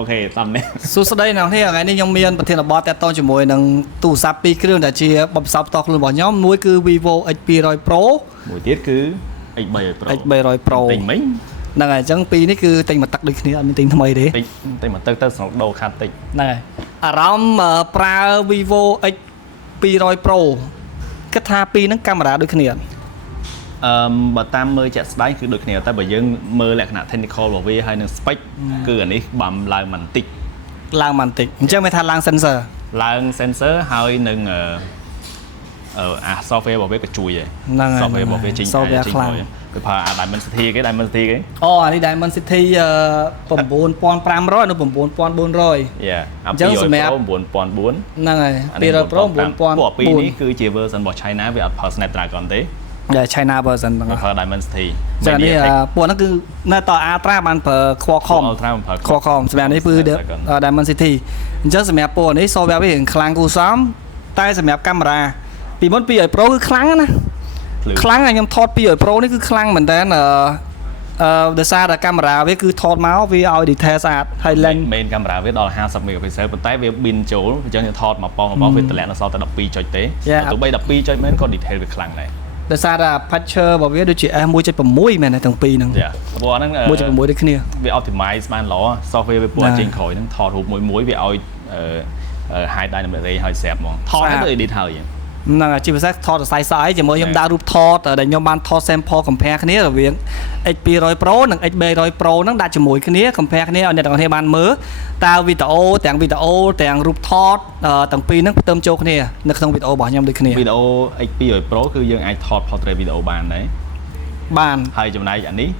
ok tầm này សួស្តីអ្នកនាងថ្ងៃនេះខ្ញុំមានប្រធានបទតាក់ទងជាមួយនឹងទូរស័ព្ទពីរគ្រឿងដែលជាបបផ្សោតតខ្លួនរបស់ខ្ញុំមួយគឺ Vivo X200 Pro មួយទៀតគឺ X300 Pro X300 Pro ទិញមិញហ្នឹងហើយអញ្ចឹងពីរនេះគឺទិញមកទឹកដូចគ្នាអត់មានទិញថ្មីទេទិញមកទឹកទៅស្រុកដូរខាត់តិចហ្នឹងហើយអារម្មណ៍ប្រើ Vivo X200 Pro គិតថាពីរហ្នឹងកាមេរ៉ាដូចគ្នាអត់បើតាមមើលជាក់ស្ដែងគឺដូចគ្នាតែបើយើងមើលលក្ខណៈ technical របស់វាហើយនឹង spec គឺអានេះបាំឡើងបន្តិចអញ្ចឹងមានថាឡើង sensor ឡើង sensor ហើយនឹងអា software របស់វាក៏ជួយដែរ software របស់វាចេញsoftware ខ្លាំងគឺប្រើអា Dimensity គេអូអានេះ Dimensity 9500 នៅ9400 យ៉ាអញ្ចឹងសម្រាប់9004ហ្នឹងហើយ200 Pro 9000ពួកពីរនេះគឺជា version របស់ China វាអត់ប្រើ Snapdragon ទេដែល China version ហ្នឹងប្រើ Dimensity ចានេះពួកហ្នឹងគឺនៅត Ultra បានប្រើ Qualcomm សម្រាប់នេះគឺ Dimensity អញ្ចឹងសម្រាប់ពួកនេះ software វាខ្លាំងគួរសមតែសម្រាប់កាមេរ៉ាពីមុន200 Pro គឺខ្លាំងណាខ្លាំងខ្ញុំថត200 Pro នេះគឺខ្លាំងមែនតើដោយសារតែកាមេរ៉ាវាគឺថតមកវាឲ្យ detail ស្អាតហើយ lens main កាមេរ៉ាវាដល់50 megapixel ប៉ុន្តែវា bin ចូលអញ្ចឹងយើងថតមកប៉ងវាតម្លាក់នៅសល់តែ12ចុចទេទោះបី12ចុចមែនក៏ detail វាខ្លាំងដែរដោយសារតែ aperture របស់វាដូចជា f1.6 មែនទេទាំងពីរហ្នឹងព្រោះហ្នឹង 1.6 ដូចគ្នាវា optimize បានល្អ software វាពណ៌ចេញក្រោយហ្នឹងថតរូបមួយវាឲ្យ high dynamic range ឲ្យស្រាប់ហ្មងថតទៅ edit ហើយហ្នឹងហើយជាពិសេសថតសរសៃស្អីជាមួយខ្ញុំដាក់រូបថតដែលខ្ញុំបានថត sample compare គ្នារវាង X200 Pro និង X300 Pro ហ្នឹងដាក់ជាមួយគ្នា compare គ្នាឲ្យអ្នកទាំងគ្នាបានមើលតើវីដេអូទាំងរូបថតទាំងពីរហ្នឹងផ្ទឹមចូលគ្នានៅក្នុងវីដេអូរបស់ខ្ញុំដូចគ្នាវីដេអូ X200 Pro គឺយើងអាចថត portrait វីដេអូបានដែរបានហើយចំណែកអានេះ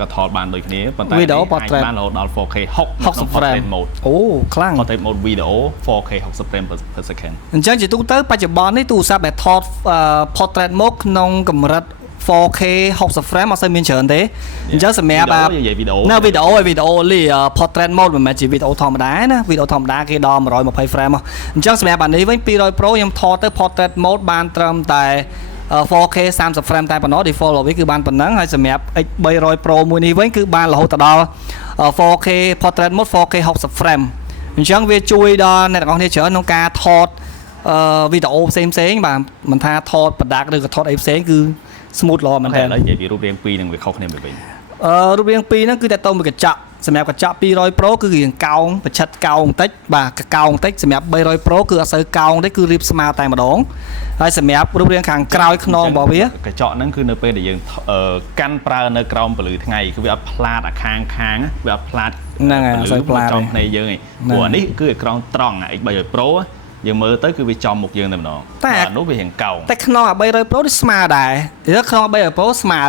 ក៏ថតបានដូចគ្នាប៉ុន្តែវីដេអូ portrait បានរហូតដល់ 4K 60 frame mode អូខ្លាំង portrait mode វីដេអូ 4K 60 frame per second អញ្ចឹងជាទូទៅបច្ចុប្បន្ននេះទូរស័ព្ទដែលថត portrait mode ក្នុងកម្រិត 4K 60 frame អត់សូវមានច្រើនទេអញ្ចឹងសម្រាប់នៅវីដេអូលី portrait mode មិនមែនជាវីដេអូធម្មតាណាវីដេអូធម្មតាគេដល់120 frame មកអញ្ចឹងសម្រាប់អានេះវិញ200 Pro ខ្ញុំថតទៅ portrait mode បានត្រឹមតែ4K 30 frame តែប៉ុណ្ណោះ default របស់វាគឺបានប៉ុណ្ណឹងហើយសម្រាប់ X300 Pro មួយនេះវិញគឺបានរហូតដល់ 4K portrait mode 4K 60 frame អញ្ចឹងវាជួយដល់អ្នកទាំងអស់គ្នាច្រើនក្នុងការថតវីដេអូផ្សេងបាទមិនថាថតប្រដាក់ឬក៏ថតអីផ្សេងគឺ smooth ល្អមែនតើឥឡូវនិយាយពីរូបរាងពីរនឹងវាខុសគ្នាវិញរូបរាងពីរហ្នឹងគឺតែតទៅមួយកញ្ចក់សម្រាប់កញ្ចក់200 Pro គឺរាងកោងប្រឆិតកោងបន្តិចបាទកោងបន្តិចសម្រាប់300 Pro គឺអត់សូវកោងទេគឺរៀបស្មើតែម្ដងហើយសម្រាប់រូបរាងខាងក្រោយខ្នងរបស់វាកញ្ចក់ហ្នឹងគឺនៅពេលដែលយើងកាន់ប្រើនៅក្រោមពន្លឺថ្ងៃគឺវាអត់ផ្លាតអាខាងវាអត់ផ្លាតហ្នឹងហើយអត់សូវផ្លាតចំភ្នែកយើងឯងព្រោះអានេះគឺអេក្រង់ត្រង់ X300 Pro យើងមើលទៅគឺវាចំមុខយើងតែម្ដងនោះវារាងកោងតែខ្នង300 Pro នេះស្មើដែរខ្នង300 Pro ស្មើ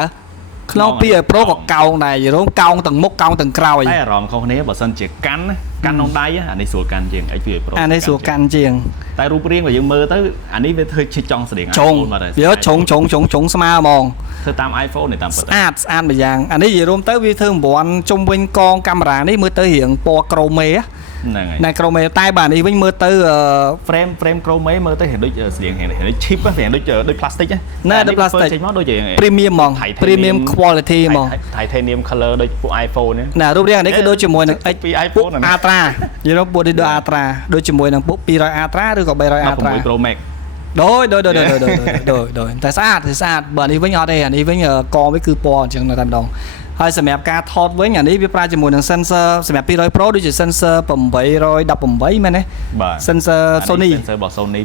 ខ្នង200 Pro ក៏កោងដែរយល់កោងទាំងមុខកោងទាំងក្រោយតែអារម្មណ៍ខុសគ្នាបើសិនជាកាន់ក្នុងដៃអានេះស្រួលកាន់ជាង X200 Pro អានេះស្រួលកាន់ជាងតែរូបរាងរបស់យើងមើលទៅអានេះវាធ្វើជាចង់ស្រៀង iPhone មកដែរវាចុងស្មើហ្មងធ្វើតាម iPhone នេះតាមពិតស្អាតមួយយ៉ាងអានេះនិយាយរួមទៅវាធ្វើរង្វាន់ជុំវិញកងកាមេរ៉ានេះមើលទៅរៀងពណ៌ក្រូមេហ្នឹងហើយណែក្រូមេតែបាទនេះវិញមើលទៅ frame ក្រូមេមើលទៅរៀងដូចស្រៀងដូច cheap រៀងដូច plastic ណាដូច plastic ចេញមកដូច premium ហ្មង premium quality ហ្មង titanium color ដូចពួក iPhone នេះណារូបរាងនេះគឺដូចជាមួយនឹង X2 iPhone Ultra យល់ពួកនេះដូច Ultra ដូចជាមួយនឹងពួក200 Ultra ឬក៏300 Ultra Pro Max ដូចតែស្អាតបើនេះវិញអត់ទេអានេះវិញកវាគឺពណ៌អញ្ចឹងនៅតែម្ដងហើយសម្រាប់ការថតវិញអានេះវាប្រើជាមួយនឹង sensor សម្រាប់200 Pro ដូចជា sensor 818មែនទេបាទ sensor Sony sensor របស់ Sony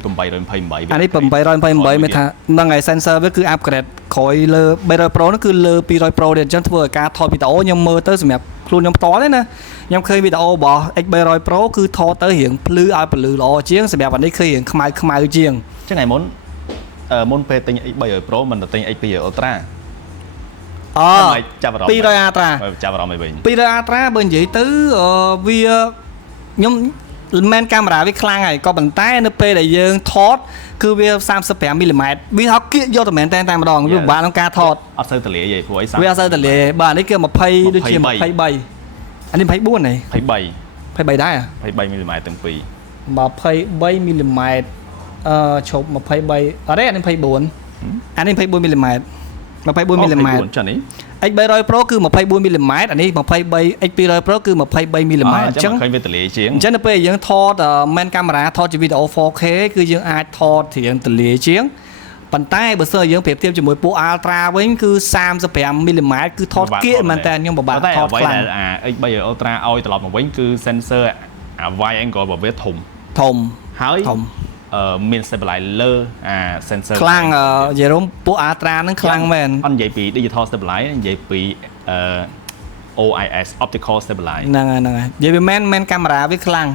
828អានេះ828មានថាហ្នឹងហើយ sensor វាគឺ upgrade ក្រោយលើ300 Pro នោះគឺលើ200 Pro ទៀតអញ្ចឹងធ្វើឲ្យការថតវីដេអូខ្ញុំមើលទៅសម្រាប់ខ្លួនខ្ញុំផ្ទាល់ទេណាខ្ញុំឃើញវីដេអូរបស់ X300 Pro គឺថតទៅរៀងភ្លឺឲ្យពលឺល្អជាងសម្រាប់អានេះគឺរៀងខ្មៅជាងអញ្ចឹងថ្ងៃមុនពេលទិញ X300 Pro មិនទៅទិញ X200 Ultra 200 Ultra ចាប់អារម្មណ៍វិញ200 Ultra បើនិយាយទៅវាខ្ញុំមែនកាមេរ៉ាវាខ្លាំងហើយក៏ប៉ុន្តែនៅពេលដែលយើងថតគឺវា35 មីលីម៉ែត្រវាហៅគៀកយកតែមែនតែម្ដងវាពិបាកក្នុងការថតអត់សូវទលាយទេព្រោះអីវាអត់សូវទលាយបាទនេះគឺ20ដូចជា23អានេះ24ហ៎23ដែរ23មីលីម៉ែត្រទាំងពីរ23មីលីម៉ែត្រឈប់23អត់ទេអានេះ24អានេះ24មីលីម៉ែត្រ24មីលីម៉ែត្រចានេះ X300 Pro គឺ 24mm អានេះ 23 X200 Pro គឺ 23mm អញ្ចឹងឃើញវាទលាយជាង អញ្ចឹងនៅពេលយើងថតមែនកាមេរ៉ាថតជាវីដេអូ 4K គឺយើងអាចថតរៀងទលាយជាងប៉ុន្តែបើសិនយើងប្រៀបធៀបជាមួយពួក Ultra វិញគឺ 35mm គឺថតគៀកមែនតើខ្ញុំពិបាកថតខ្លាំង អា X300 Ultra ឲ្យត្រឡប់មកវិញគឺ sensor អា wide angle របស់វាធំ ហើយមាន stabilizer អា sensor ខ្លាំងនិយាយរួមពួក Ultra ហ្នឹងខ្លាំងមែនអត់និយាយពី digital stabilizer និយាយពីOIS optical stabilizer ហ្នឹងហើយនិយាយវាមែនកាមេរ៉ាវាខ្លាំង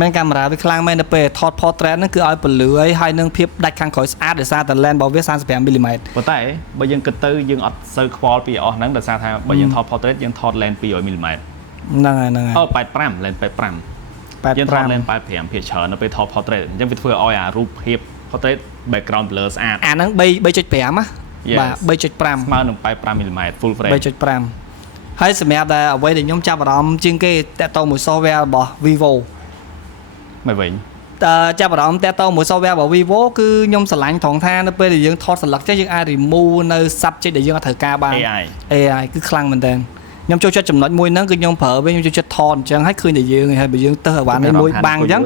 មែនកាមេរ៉ាវាខ្លាំងមែនទៅពេលថត portrait ហ្នឹងគឺឲ្យពលឺហើយនឹងភាពដាច់ខាងក្រោយស្អាតដោយសារតែ lens របស់វា 35mm ប៉ុន្តែបើយើងគិតទៅយើងអត់សូវខ្វល់ពីអស់ហ្នឹងដោយសារថាបើយើងថត portrait យើងថត lens 200mm ហ្នឹងហើយ85 lens 85យើងថត lens 85ភាគច្រើននៅពេលថត portrait អញ្ចឹងវាធ្វើឲ្យអារូបភាព portrait background blur ស្អាតអាហ្នឹង 3.5 បាទ 3.5 ស្មើនឹង 85mm full frame 3.5 ហើយសម្រាប់តែអ្វីដែលខ្ញុំចាប់អារម្មណ៍ជាងគេតាក់ទងមួយ software របស់ Vivo មកវិញចាប់អារម្មណ៍តាក់ទងមួយ software របស់ Vivo គឺខ្ញុំស្រឡាញ់ត្រង់ថានៅពេលដែលយើងថតស្លឹកចេះយើងអាច remove នៅ subject ដែលយើងអត់ត្រូវការបាន AI គឺខ្លាំងមែនតើខ្ញុំចូលចិត្តចំណុចមួយហ្នឹងគឺខ្ញុំប្រើវាខ្ញុំចូលចិត្តថតអញ្ចឹងហើយឃើញតែយើងហើយបើយើងទៅអាវ៉ាន់មួយបាំងអញ្ចឹង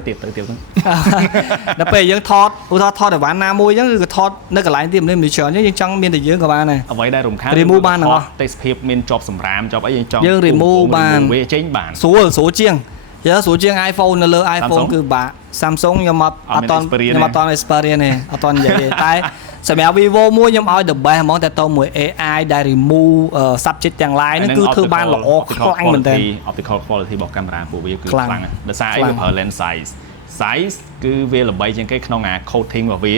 ដល់ពេលយើងថតឧទាហរណ៍ថតអាវ៉ាន់ណាមួយអញ្ចឹងគឺថតនៅកន្លែងទីមានច្រើនអញ្ចឹងយើងចង់មានតែយើងក៏បានដែរអ្វីដែលរំខាន remove បានទាំងអស់ទេសភាពមានជាប់សម្រាមជាប់អីយើងចង់យើង remove បានវាចេញបានស្រួលជាងស្រួលជាង iPhone នៅលើ iPhone គឺបាក់ Samsung ខ្ញុំអត់តន់ experience ទេអត់តន់និយាយទេតែសម្រាប់ Vivo មួយខ្ញុំឲ្យ the best ហ្មងតែតមួយ AI ដែល remove subject ទាំង line ហ្នឹងគឺធ្វើបានល្អខ្លាំងមែនតើ optical quality របស់កាមេរ៉ាពួកវាគឺខ្លាំងដោយសារអីវាប្រើ lens size គឺវាល្បីជាងគេក្នុងអា coating របស់វា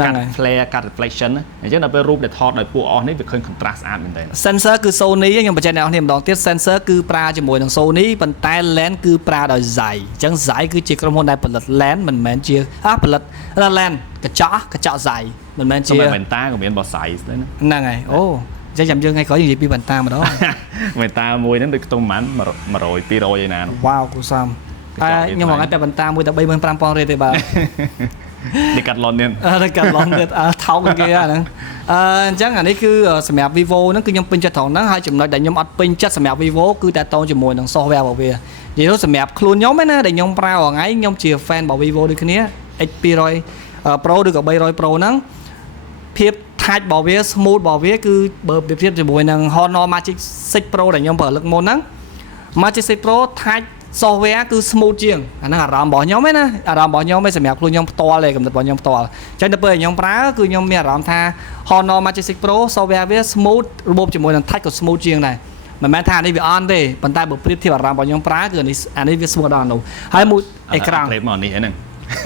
កាត់ flare កាត់ reflection អញ្ចឹងដល់ពេលរូបដែលថតដោយពួកអស់នេះវាឃើញ contrast ស្អាតមែនតើ sensor គឺ Sony ខ្ញុំបញ្ជាក់អ្នកនរគ្នាម្ដងទៀត sensor គឺប្រើជាមួយនឹង Sony ប៉ុន្តែ lens គឺប្រើដោយ Zeiss អញ្ចឹង Zeiss គឺជាក្រុមហ៊ុនដែលផលិត lens មិនមែនជាផលិត lens កញ្ចក់ Zeiss មិនមែនជាវ៉ែនតាក៏មានរបស់ Zeiss ដែរហ្នឹងហើយអូអញ្ចឹងចាំយើងថ្ងៃក្រោយយើងនិយាយពីវ៉ែនតាម្ដងវ៉ែនតាមួយហ្នឹងដូចខ្ទង់ប្រហែល100 200ឯណាវ៉ាវគូសំតែខ្ញុំហៅតែបន្តាមួយតែ 35,000 រៀលទេបាទនេះកាត់ឡនទៀតកាត់ឡនទៀតថោកគេអាហ្នឹងអញ្ចឹងអានេះគឺសម្រាប់ Vivo ហ្នឹងគឺខ្ញុំពេញចិត្តត្រង់ហ្នឹងហើយចំណុចដែលខ្ញុំអត់ពេញចិត្តសម្រាប់ Vivo គឺតែតជាមួយនឹង software របស់វានិយាយទៅសម្រាប់ខ្លួនខ្ញុំឯណាដែលខ្ញុំប្រើរាល់ថ្ងៃខ្ញុំជា fan របស់ Vivo ដូចគ្នា X200 Pro ឬក៏300 Pro ហ្នឹងភាព touch របស់វា smooth របស់វាគឺបើប្រៀបធៀបជាមួយនឹង Honor Magic 6 Pro ដែលខ្ញុំប្រើលើកមុនហ្នឹង Magic 6 Pro touch software គឺ smooth ជាងអាហ្នឹងអារម្មណ៍របស់ខ្ញុំឯណាអារម្មណ៍របស់ខ្ញុំឯសម្រាប់ខ្លួនខ្ញុំផ្ទាល់ឯកំណត់របស់ខ្ញុំផ្ទាល់អញ្ចឹងដល់ពេលខ្ញុំប្រើគឺខ្ញុំមានអារម្មណ៍ថា Honor Magic 6 Pro software វា smooth របបជាមួយនឹង touch ក៏ smooth ជាងដែរមិនមែនថានេះវាអន់ទេប៉ុន្តែបើប្រៀបធៀបអារម្មណ៍របស់ខ្ញុំប្រើគឺអានេះវា smooth ដល់នោះហើយមួយអេក្រង់មកនេះហ្នឹង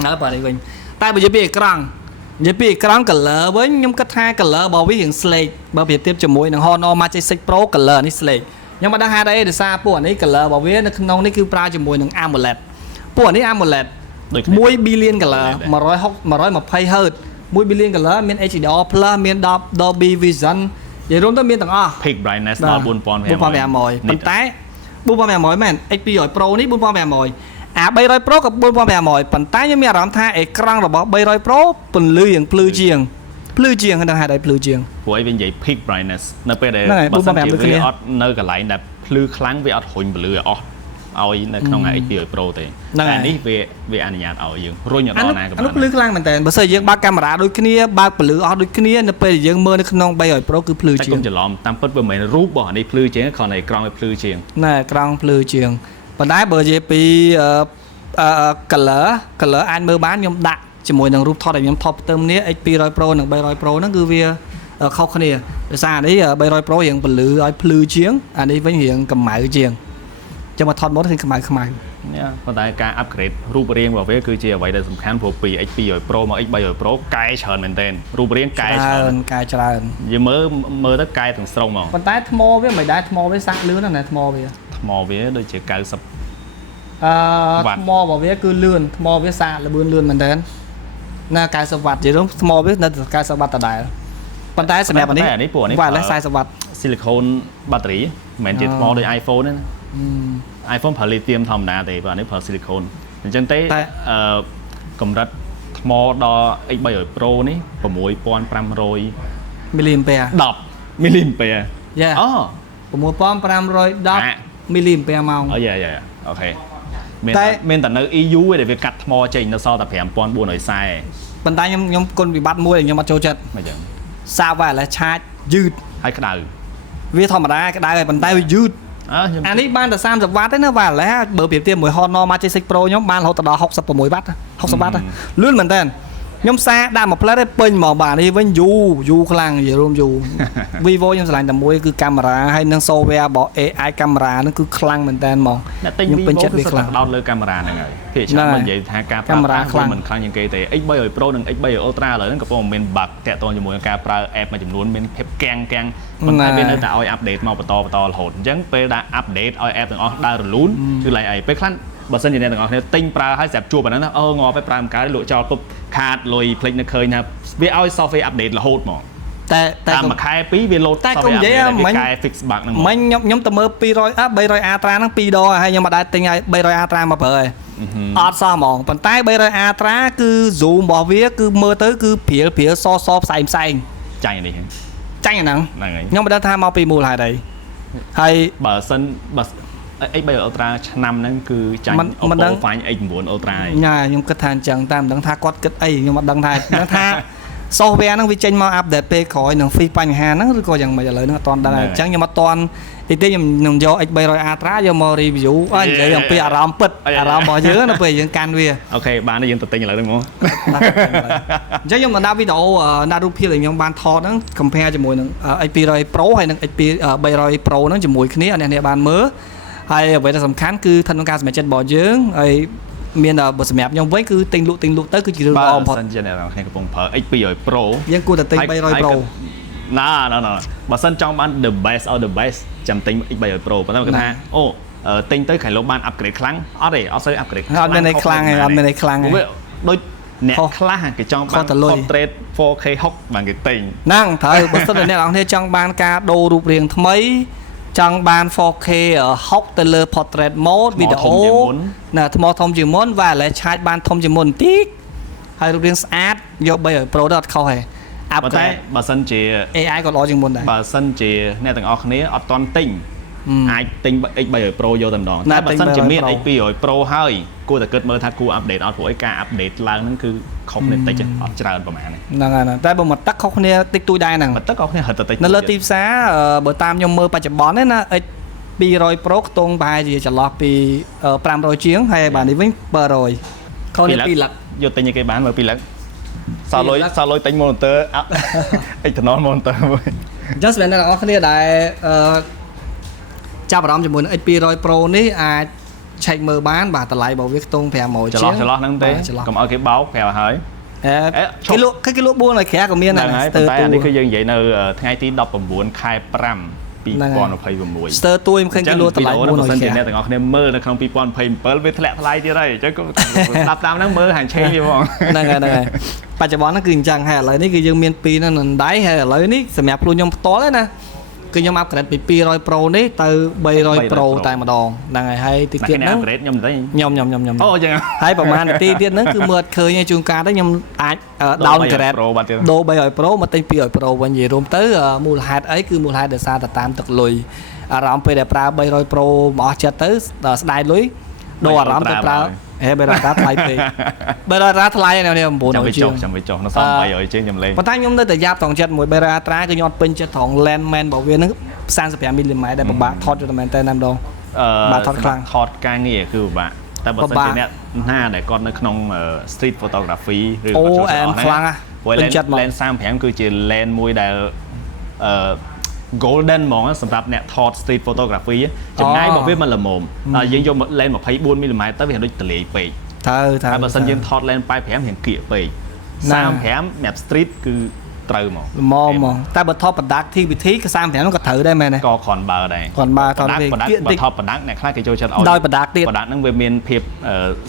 ហើយបើនេះវិញតែបើនិយាយពីអេក្រង់color វិញខ្ញុំគិតថា color របស់វារៀង slate បើប្រៀបធៀបជាមួយនឹង Honor Magic 6 Pro color នេះ slateខ្ញុំមិនដឹងហេតុអីដោយសារពួកអានេះ color របស់វានៅក្នុងនេះគឺប្រើជាមួយនឹង AMOLED ពួកអានេះ AMOLED 1 billion color 120 Hz 1 billion color មាន HDR Plus មាន Dolby Vision និយាយរួមទៅមានទាំងអស់ peak brightness ដល់ 4500 ប៉ុន្តែ 4500 មែន X200 Pro នេះ 4500 អា 300 Pro ក៏ 4500 ប៉ុន្តែខ្ញុំមានអារម្មណ៍ថាអេក្រង់របស់ 300 Pro ពន្លឺយ៉ាងភ្លឺជាងហ្នឹងហេតុអីភ្លឺជាងព្រោះអីវានិយាយ peak brightness នៅពេលដែលបើសិនជាវាអត់នៅកន្លែងដែលភ្លឺខ្លាំងវាអត់រុញពលឺអស់ឲ្យនៅក្នុង X200 Pro ទេតែនេះវាអនុញ្ញាតឲ្យយើងរុញអត់ដល់ណាក៏បានអានោះភ្លឺខ្លាំងមែនតើបើសិនយើងបើកកាមេរ៉ាដូចគ្នាបើកពលឺអស់ដូចគ្នានៅពេលដែលយើងមើលនៅក្នុង300 Pro គឺភ្លឺជាងតែកុំច្រឡំតាមពិតវាមិនមែនរូបរបស់នេះភ្លឺជាងគ្រាន់តែអេក្រង់វាភ្លឺជាងណែអេក្រង់ភ្លឺជាងប៉ុន្តែបើនិយាយពីcolor អាចមើលបានខ្ញុំដាក់ជាមួយនឹងរូបថតដែលខ្ញុំថតផ្ទឹមនេះ X200 Pro និង300 Pro ហ្នឹងគឺវាខុសគ្នាដោយសារនេះ300 Pro រៀងពលឺឲ្យភ្លឺជាងអានេះវិញរៀងកម្ៅជាងចាំមកថតមកឃើញខ្មៅប៉ុន្តែការ upgrade រូបរាងរបស់វាគឺជាអ្វីដែលសំខាន់ព្រោះពី X200 Pro មក X300 Pro កែច្រើនមែនទែនរូបរាងកែច្រើនយើងមើលទៅកែទាំងស្រុងហ្មងប៉ុន្តែថ្មវាមិនដែរថ្មវាសាក់លឿនណាស់ថ្មវាដូចជា90ថ្មរបស់វាគឺលឿនថ្មវាសាកលឿនមែនតើណា90វ៉ាត់និយាយទៅថ្មវានៅ90វ៉ាត់ដដែលប៉ុន្តែសម្រាប់នេះពួកនេះវ៉ាត់40វ៉ាត់ silicone battery មិនមែនជាថ្មដូច iPhone ទេណា iPhone ប្រើ lithium ធម្មតាទេបើនេះប្រើ silicone អញ្ចឹងទេកម្រិតថ្មដល់ X300 Pro នេះ6500 mAh 10 mAh អូ 6510 มิลลิแอมเปียร์ម៉ោង អូយ៉ាអូខេមានតែនៅ EU ឯដែលវាកាត់ថ្មចេញនៅសល់តែ 5440 ប៉ុន្តែខ្ញុំគុណវិបត្តិមួយខ្ញុំអត់ចូលចិត្ត មិនចឹង សាវ៉ាឡេឆាចយឺត ហើយក្តៅ វាធម្មតាក្តៅហើយប៉ុន្តែវាយឺត ខ្ញុំ អានេះបានតែ30វ៉ាត់ទេណាវ៉ាឡេបើប្រៀបធៀបមួយ Honor Magic 6 Pro ខ្ញុំបានរហូតដល់66វ៉ាត់60វ៉ាត់លឿនមែនតើខ្ញុំសារដាក់មួយផ្លែតពេញហ្មងបាទនេះវិញយូរខ្លាំងនិយាយរួមយូរ Vivo ខ្ញុំឆ្លាញ់តែមួយគឺកាមេរ៉ាហើយនឹង software របស់ AI កាមេរ៉ាហ្នឹងគឺខ្លាំងមែនតើហ្មង ខ្ញុំពេញចិត្តវាខ្លាំងដោតលើកាមេរ៉ាហ្នឹងហើយភាគច្រើនមិននិយាយថាការប្រើប្រាស់មិនខ្លាំងជាងគេទេ X300 Pro និង X300 Ultra ឥឡូវហ្នឹងកំពុងមាន bug តាក់ទងជាមួយនឹងការប្រើ app មួយចំនួនមានភាពកាំងប៉ុន្តែវានៅតែឲ្យ update មកបន្តរហូតអញ្ចឹងពេលដាក់ update ឲ្យ app ទាំងអស់ដើររលូនគឺឡៃអីពេលខ្លះបើសិនជាអ្នកទាំងអស់គ្នាទិញប្រើឲ្យស្រាប់ជួបអាហ្នឹងណាអូងាប់ទៅប្រើមិនកើតលក់ចោលពុបខាតលុយភ្លេចនៅឃើញថាវាឲ្យ software update រហូតហ្មងតែមួយខែពីរវា load តែកុំនិយាយមិញ fix bug ហ្នឹងមិញខ្ញុំទៅមើល 300 Ultra ហ្នឹង2ដងហើយខ្ញុំអត់ដែរទិញឲ្យ 300 Ultra មកប្រើហើយអត់សោះហ្មងប៉ុន្តែ 300 Ultra គឺ zoom របស់វាគឺមើលទៅគឺព្រាលសផ្សែងចាញ់នេះចាញ់អាហ្នឹង ហើយខ្ញុំមិនដឹងថាមកពីមូលហេតុអីហើយបើសិនបើ X3 Ultra ឆ្នាំហ្នឹងគឺចាញ់ Oppo Find X9 Ultra ខ្ញុំគិតថាអញ្ចឹងតែមិនដឹងថាគាត់គិតអីខ្ញុំអត់ដឹងថាsoftware ហ្នឹងវាចេញមក update ពេលក្រោយនឹង fix បញ្ហាហ្នឹងឬក៏យ៉ាងម៉េចឥឡូវហ្នឹងអត់ទាន់ដឹងអញ្ចឹងខ្ញុំអត់ទាន់តិចខ្ញុំនឹងយក X300 Ultra យកមក review និយាយអំពីអារម្មណ៍ពិតអារម្មណ៍របស់យើងនៅពេលយើងកាន់វាអូខេបានយើងទៅទិញឥឡូវហ្នឹងមកអញ្ចឹងខ្ញុំបានដាក់វីដេអូដាក់រូបភាពដែលខ្ញុំបានថតហ្នឹង compare ជាមួយនឹង X200 Pro ហើយនឹង X300 Pro ហ្នឹងជាមួយគ្នាអ្នកនេះបានមើលហើយអ្វីដែលសំខាន់គឺស្ថិតក្នុងការសម្រេចចិត្តរបស់យើងហើយមានបើសម្រាប់ខ្ញុំវិញគឺទិញលក់ទៅគឺជារឿងល្អបំផុត បើសិនជាអ្នកនរគ្នាកំពុងប្រើ X200 Pro យើងគួរតែទិញ300 Pro ណាបើសិនចង់បាន the best of the best ចាំទិញ X300 Pro ប៉ុន្តែគាត់ថាអូទិញទៅខែលោកបាន upgrade ខ្លាំងអត់ទេអត់សូវ upgrade អត់មានអីខ្លាំងទេអត់មានអីខ្លាំងទេដូចអ្នកខ្លះគេចង់បាន portrait 4K 60បានគេទិញហ្នឹងត្រូវបើសិនតែអ្នកនរគ្នាចង់បានការដូររូបរាងថ្មីចង់បាន 4K 60ទៅលើ portrait mode វីដេអូណាថ្មធំជាងមុនvà lại ឆាចបានធំជាងមុនបន្តិចហើយរូបរាងស្អាតយក300 Pro ទៅអត់ខុសទេប៉ុន្តែបើសិនជា AI ក៏ល្អជាងមុនដែរបើសិនជាអ្នកទាំងអស់គ្នាអត់ទាន់ទិញអាចទិញ X300 Pro យកតែម្ដងតែបើសិនជាមាន X200 Pro ហើយគួរតែគិតមើលថាគួរ update អត់ព្រោះឯការ update ឡើងហ្នឹងគឺខុសគ្នាតិចអត់ច្រើនប្រហែលហ្នឹងហើយតែបើមកទឹកខុសគ្នាតិចតួចដែរហ្នឹងមកទឹកខុសគ្នាហិតតិចនៅលើទីផ្សារបើតាមខ្ញុំមើលបច្ចុប្បន្នណា X200 Pro ខ្ទង់ប្រហែលជាចន្លោះពី500ជាងហើយបាទនេះវិញ700ខុសគ្នា2លឹកយកទិញឲ្យគេបានមើល2លឹកសល់លុយទិញ monitor external monitor មួយអញ្ចឹងសម្រាប់អ្នកទាំងអស់គ្នាដែលចាប់អារម្មណ៍ជាមួយនឹង X200 Pro នេះអាចឆែកមើលបានបាទតម្លៃរបស់វាខ្ទង់500ជាងចន្លោះហ្នឹងទេកុំឲ្យគេបោកប្រាប់ហើយគេលក់4ឲ្យក្រៅក៏មានដែរស្ទើរតែនេះគឺយើងនិយាយនៅថ្ងៃទី19ខែ5 2026ស្ទើរទួយមិនឃើញគេលក់តម្លៃ4ឲ្យក្រៅបើសិនជាអ្នកទាំងអស់គ្នាមើលនៅក្នុង2027វាធ្លាក់ថ្លៃទៀតហើយអញ្ចឹងស្ដាប់តាមហ្នឹងមើលហាញឆេងវាហ្មងហ្នឹងហើយបច្ចុប្បន្នហ្នឹងគឺអញ្ចឹងហើយឥឡូវនេះគឺយើងមាន2នៅនឹងដៃហើយឥឡូវនេះសម្រាប់ខ្លួនខ្ញុំផ្ទាល់ទេណាគឺខ្ញុំ upgrade ពី200 Pro នេះទៅ300 Pro តែម្ដងហ្នឹងហើយទីទៀតហ្នឹង upgrade ខ្ញុំទៅខ្ញុំអូអញ្ចឹងហើយប្រហែលនាទីទៀតហ្នឹងគឺមើលអត់ឃើញទេជួនកាលទៅខ្ញុំអាច downgrade ដូរ300 Pro មកទិញ200 Pro វិញនិយាយរួមទៅមូលហេតុអីគឺមូលហេតុដោយសារតែតាមទឹកលុយអារម្មណ៍ពេលដែលប្រើ300 Pro មកអស់ចិត្តទៅស្ដាយលុយដូរអារម្មណ៍ទៅប្រើ300 ថ្លៃពេក300ថ្លៃនៅនេះ900ជាងចាំចុះនៅសំ300ជាងខ្ញុំលេងប៉ុន្តែខ្ញុំនៅតែយ៉ាប់ត្រង់ចិត្តមួយ300 គឺខ្ញុំអត់ពេញចិត្តត្រង់ lens man របស់វានឹង35 mm ដែលពិបាកថតយល់មែនតើណាម្ដងបាទថតខ្លាំងថតការងារគឺពិបាកតែបើសិនជាអ្នកណាដែលគាត់នៅក្នុង street photography ឬក៏ចូលខ្លាំងlens 35គឺជា lens មួយដែលgolden ហ្មងសម្រាប់អ្នកថត street photography ចម្ងាយរបស់វាមិនល្មមដល់យើងយក lens 24 mm ទៅវាដូចទលាយពេកហើយបើសិនយើងថត lens 85រៀងគៀកពេក35សម្រាប់ street គឺត្រូវហ្មងល្មមហ្មងតែបើថត productivity ក៏35នោះក៏ត្រូវដែរមែនទេក៏គ្រាន់បើដែរគ្រាន់បើថតវាគៀកតិចបើថត product អ្នកខ្លះគេចូលចិត្តឲ្យដោយ product ទៀត product ហ្នឹងវាមានភាព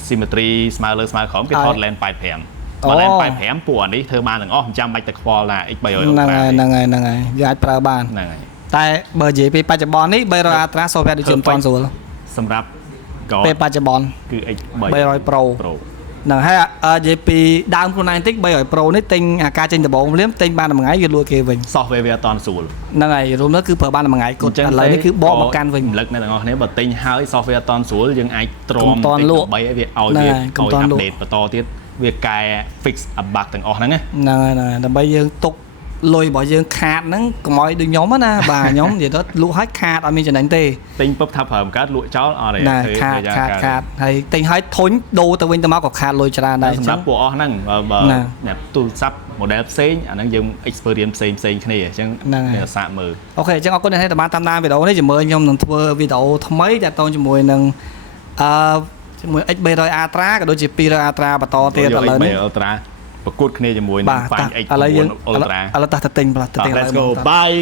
symmetry ស្មើលើស្មើក្រោមគេថត lens 85បើ lens 85ពួកអានេះធ្វើបានទាំងអស់មិនចាំបាច់តែខ្វល់ណា X300 Ultra ហ្នឹងហើយវាអាចប្រើបានហ្នឹងហើយតែបើនិយាយពីបច្ចុប្បន្ននេះ300 Ultra software ដូចជាមិនទាន់ស្រួលសម្រាប់ពេលបច្ចុប្បន្នគឺ X300 Pro Nè hay về pi down con này tích bây giờ pro này tinh ca trên từ bộ liếm tinh ban là một ngày giờ lùi kia mình software វាអត់តន់ស្រួល ហ្នឹងហើយរួមនោះគឺប្រើបានមួយថ្ងៃគត់ឥឡូវនេះគឺបកមកកាន់វិញ លឹកនៅទាំងអស់គ្នាបើទិញហើយ software អត់តន់ស្រួលយើងអាចទ្រាំ កុំតន់លក់ ដើម្បីឲ្យវាឲ្យ ហ្នឹង វា ហើយកុំតន់លក់ update បន្តទៀតវាកែ fix អា bug ទាំងអស់ហ្នឹងណា ហ្នឹងហើយដើម្បីយើងទុកលុយរបស់យើងខាតហ្នឹងកុំឲ្យដូចខ្ញុំណាបាទខ្ញុំនិយាយទៅលក់ឲ្យខាតអត់មានចំណេញទេ ទិញពឹបថាប្រើមិនកើតលក់ចោលអត់ទេ ណាខាតហើយទិញឲ្យធុញដូរទៅវិញទៅមកក៏ខាតលុយច្រើនដែរ សម្រាប់ពួកអស់ហ្នឹងបើអ្នកទូរស័ព្ទ model ផ្សេងអាហ្នឹងយើង experience ផ្សេងគ្នាអញ្ចឹងវាសាកមើល អូខេអញ្ចឹងអរគុណដែលបានតាមដានវីដេអូនេះជាមួយខ្ញុំនឹងធ្វើវីដេអូថ្មីតាក់ទងជាមួយនឹងជាមួយ X300 Ultra ក៏ដូចជា200 Ultra បន្តទៀតឥឡូវនេះ Ultra ប្រកួតគ្នាជាមួយនឹង Find X4 Ultra ឥឡូវតោះទៅទិញ Let's go bye